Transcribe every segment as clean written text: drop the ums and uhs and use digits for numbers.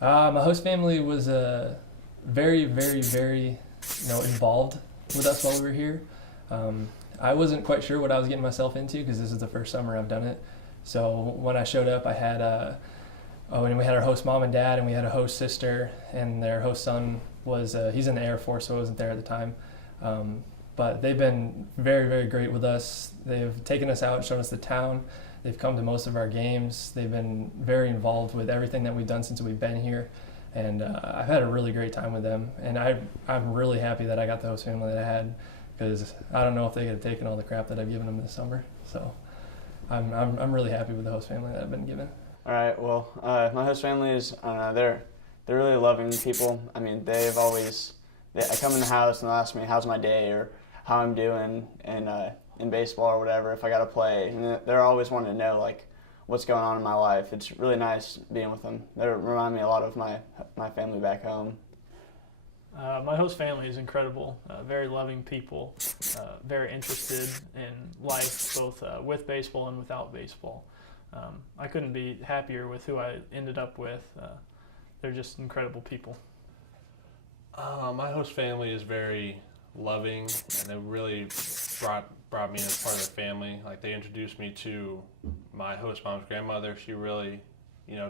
My host family was very, very, very, involved with us while we were here. I wasn't quite sure what I was getting myself into because this is the first summer I've done it. So when I showed up, I had and we had our host mom and dad, and we had a host sister, and their host son was he's in the Air Force, so I wasn't there at the time. But they've been very, very great with us. They've taken us out, shown us the town. They've come to most of our games. They've been very involved with everything that we've done since we've been here. And I've had a really great time with them. And I'm really happy that I got the host family that I had, because I don't know if they could have taken all the crap that I've given them this summer. So I'm really happy with the host family that I've been given. All right. Well, my host family is they're really loving people. I mean, I come in the house and they'll ask me how's my day or how I'm doing in baseball or whatever, if I got to play. And they're always wanting to know like what's going on in my life. It's really nice being with them. They remind me a lot of my family back home. My host family is incredible, very loving people, very interested in life, both with baseball and without baseball. I couldn't be happier with who I ended up with. They're just incredible people. My host family is very loving, and they really brought me in as part of their family. Like, they introduced me to my host mom's grandmother. She really,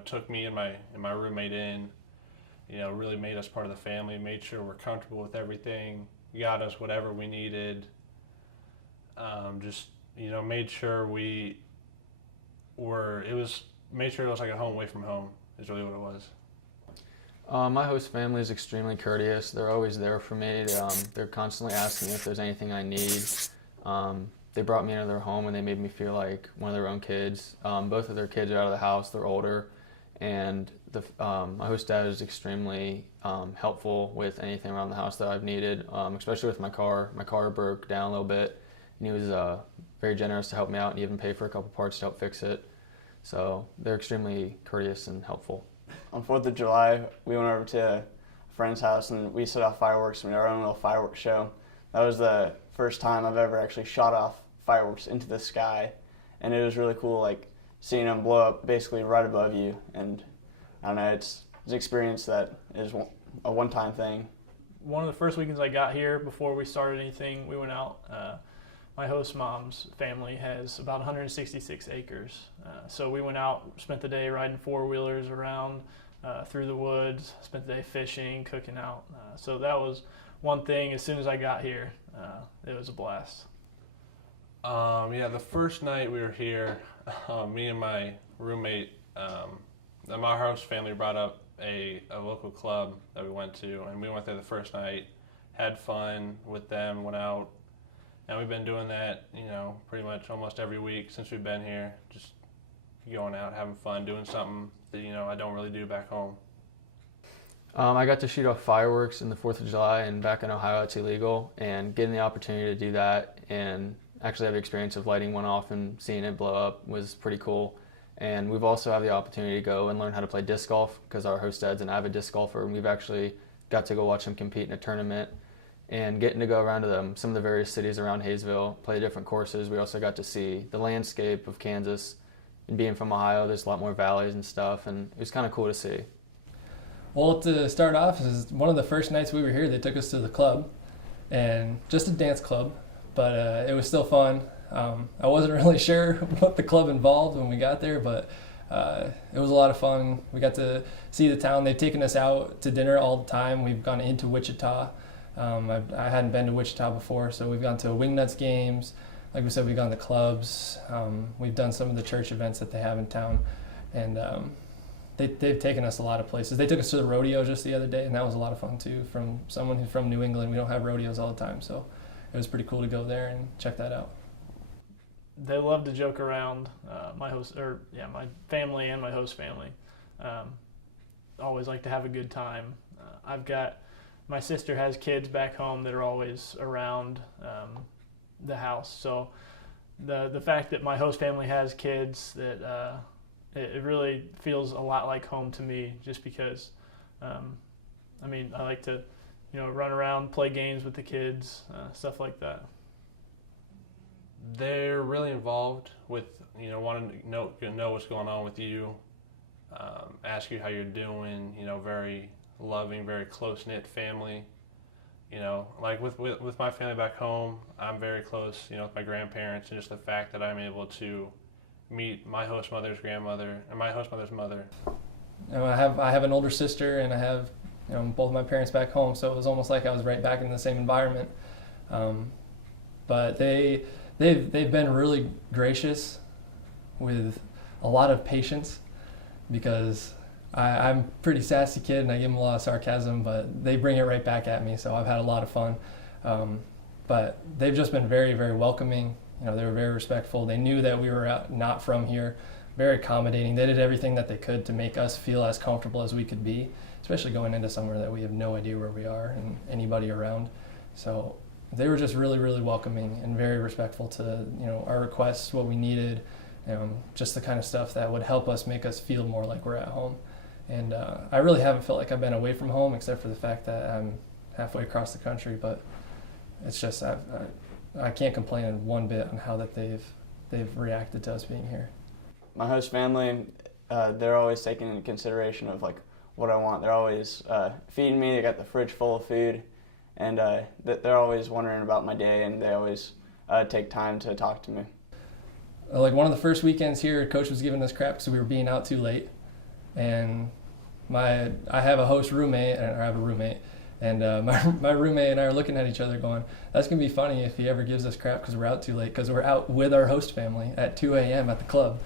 took me and my roommate in, really made us part of the family, made sure we're comfortable with everything, got us whatever we needed. Made sure made sure it was like a home away from home is really what it was. My host family is extremely courteous. They're always there for me. They're constantly asking me if there's anything I need. They brought me into their home and they made me feel like one of their own kids. Both of their kids are out of the house. They're older. And my host dad is extremely helpful with anything around the house that I've needed, especially with my car. My car broke down a little bit, and he was very generous to help me out and even pay for a couple parts to help fix it. So they're extremely courteous and helpful. On 4th of July, we went over to a friend's house and we set off fireworks. We had our own little fireworks show. That was the first time I've ever actually shot off fireworks into the sky, and it was really cool, like seeing them blow up basically right above you. And I don't know, it's an experience that is a one-time thing. One of the first weekends I got here, before we started anything, we went out. My host mom's family has about 166 acres. So we went out, spent the day riding four-wheelers around through the woods, spent the day fishing, cooking out. So that was one thing. As soon as I got here, it was a blast. The first night we were here, me and my roommate, my host family brought up a local club that we went to, and we went there the first night, had fun with them, went out. And we've been doing that, pretty much almost every week since we've been here, just going out, having fun, doing something that, I don't really do back home. I got to shoot off fireworks in the 4th of July, and back in Ohio it's illegal, and getting the opportunity to do that and actually have the experience of lighting one off and seeing it blow up was pretty cool. And we've also had the opportunity to go and learn how to play disc golf, because our host dad's an avid disc golfer, and we've actually got to go watch him compete in a tournament. And getting to go around to some of the various cities around Haysville, play different courses. We also got to see the landscape of Kansas. And being from Ohio, there's a lot more valleys and stuff, and it was kind of cool to see. Well, to start off, is one of the first nights we were here, they took us to the club, and just a dance club, but it was still fun. I wasn't really sure what the club involved when we got there, but it was a lot of fun. We got to see the town. They've taken us out to dinner all the time. We've gone into Wichita. I hadn't been to Wichita before, so we've gone to Wingnuts games. Like we said, we've gone to clubs. We've done some of the church events that they have in town, and they've taken us a lot of places. They took us to the rodeo just the other day, and that was a lot of fun too. From someone who's from New England, we don't have rodeos all the time, so it was pretty cool to go there and check that out. They love to joke around. My family and my host family always like to have a good time. My sister has kids back home that are always around the house. So the fact that my host family has kids, that it really feels a lot like home to me, just because I like to run around, play games with the kids, stuff like that. They're really involved with wanting to know what's going on with you. ask you how you're doing. Very loving, very close-knit family. Like with my family back home, I'm very close, with my grandparents, and just the fact that I'm able to meet my host mother's grandmother and my host mother's mother. I have an older sister, and I have both of my parents back home, so it was almost like I was right back in the same environment. But they've been really gracious with a lot of patience, because I'm a pretty sassy kid and I give them a lot of sarcasm, but they bring it right back at me, so I've had a lot of fun. But they've just been very, very welcoming. They were very respectful. They knew that we were not from here, very accommodating. They did everything that they could to make us feel as comfortable as we could be, especially going into somewhere that we have no idea where we are and anybody around. So they were just really, really welcoming and very respectful to our requests, what we needed, just the kind of stuff that would help us make us feel more like we're at home. And I really haven't felt like I've been away from home, except for the fact that I'm halfway across the country. But it's just I can't complain one bit on how that they've reacted to us being here. My host family, they're always taking into consideration of like what I want. They're always feeding me. They got the fridge full of food, and they're always wondering about my day, and they always take time to talk to me. Like one of the first weekends here, Coach was giving us crap because we were being out too late, and I have a roommate, and my roommate and I are looking at each other going, that's going to be funny if he ever gives us crap because we're out too late, because we're out with our host family at 2 a.m. at the club.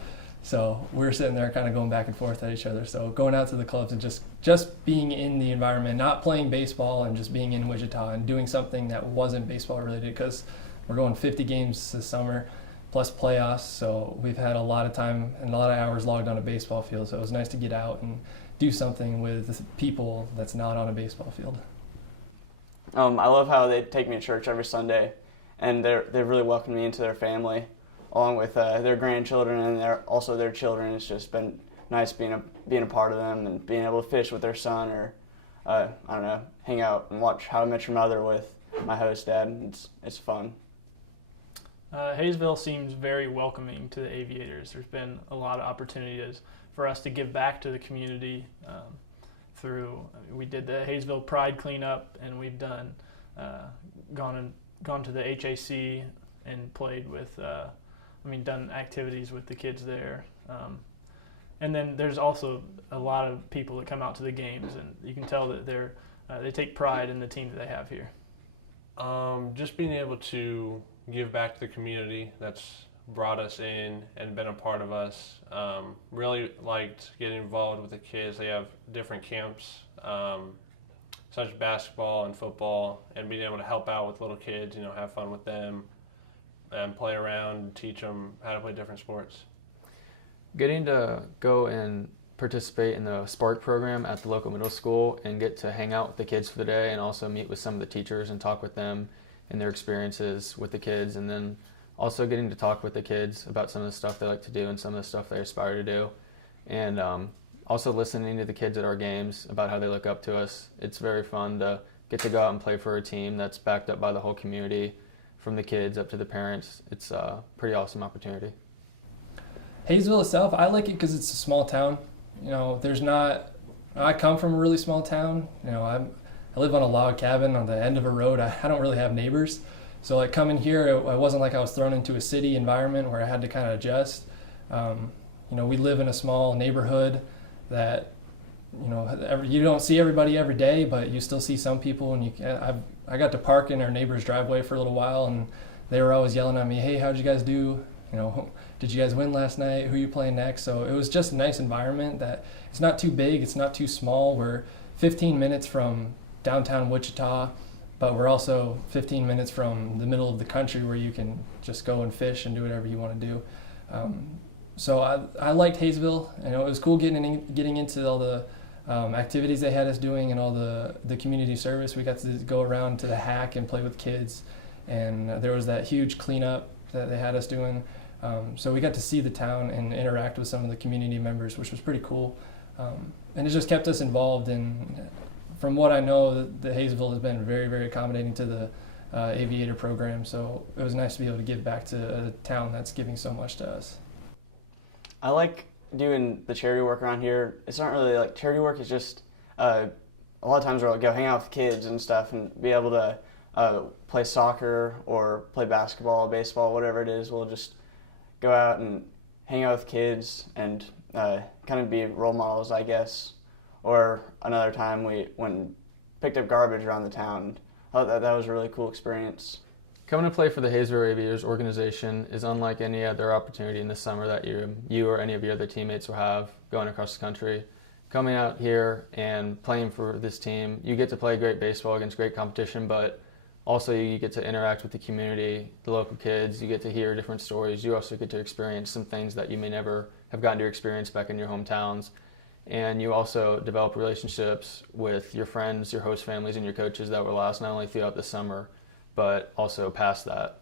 So we're sitting there kind of going back and forth at each other. So going out to the clubs and just being in the environment, not playing baseball, and just being in Wichita and doing something that wasn't baseball related, because we're going 50 games this summer plus playoffs. So we've had a lot of time and a lot of hours logged on a baseball field. So it was nice to get out and do something with people that's not on a baseball field. I love how they take me to church every Sunday, and they've really welcomed me into their family, along with their grandchildren and their children. It's just been nice being a part of them and being able to fish with their son, or I don't know, hang out and watch How I Met Your Mother with my host dad. It's fun. Haysville seems very welcoming to the Aviators. There's been a lot of opportunities for us to give back to the community we did the Haysville Pride cleanup, and we've done gone to the HAC and played with done activities with the kids there. And then there's also a lot of people that come out to the games, and you can tell that they take pride in the team that they have here. Just being able to give back to the community that's brought us in and been a part of us. Really liked getting involved with the kids. They have different camps, such as basketball and football, and being able to help out with little kids, have fun with them and play around and teach them how to play different sports. Getting to go and participate in the Spark program at the local middle school and get to hang out with the kids for the day, and also meet with some of the teachers and talk with them and their experiences with the kids, and then also getting to talk with the kids about some of the stuff they like to do and some of the stuff they aspire to do, and also listening to the kids at our games about how they look up to us. It's very fun to get to go out and play for a team that's backed up by the whole community, from the kids up to the parents. It's a pretty awesome opportunity. Haysville itself, I like it because it's a small town. I come from a really small town. I live on a log cabin on the end of a road. I don't really have neighbors. So like coming here, it wasn't like I was thrown into a city environment where I had to kind of adjust. We live in a small neighborhood that, you don't see everybody every day, but you still see some people. And I got to park in our neighbor's driveway for a little while, and they were always yelling at me, "Hey, how'd you guys do? Did you guys win last night? Who are you playing next?" So it was just a nice environment that it's not too big, it's not too small. We're 15 minutes from downtown Wichita, but we're also 15 minutes from the middle of the country where you can just go and fish and do whatever you want to do. So I liked Haysville, and it was cool getting into all the activities they had us doing and all the community service. We got to go around to the hack and play with kids, and there was that huge cleanup that they had us doing. So we got to see the town and interact with some of the community members, which was pretty cool. And it just kept us involved. And from what I know, the Haysville has been very, very accommodating to the Aviator program. So it was nice to be able to give back to a town that's giving so much to us. I like doing the charity work around here, it's not really like charity work. It's just a lot of times we'll go hang out with kids and stuff and be able to play soccer or play basketball, baseball, whatever it is. We'll just go out and hang out with kids and kind of be role models, I guess. Or another time we went and picked up garbage around the town. I thought that was a really cool experience. Coming to play for the Haysville Aviators organization is unlike any other opportunity in the summer that you or any of your other teammates will have going across the country. Coming out here and playing for this team, you get to play great baseball against great competition, but also you get to interact with the community, the local kids. You get to hear different stories. You also get to experience some things that you may never have gotten to experience back in your hometowns. And you also develop relationships with your friends, your host families, and your coaches that will last not only throughout the summer, but also past that.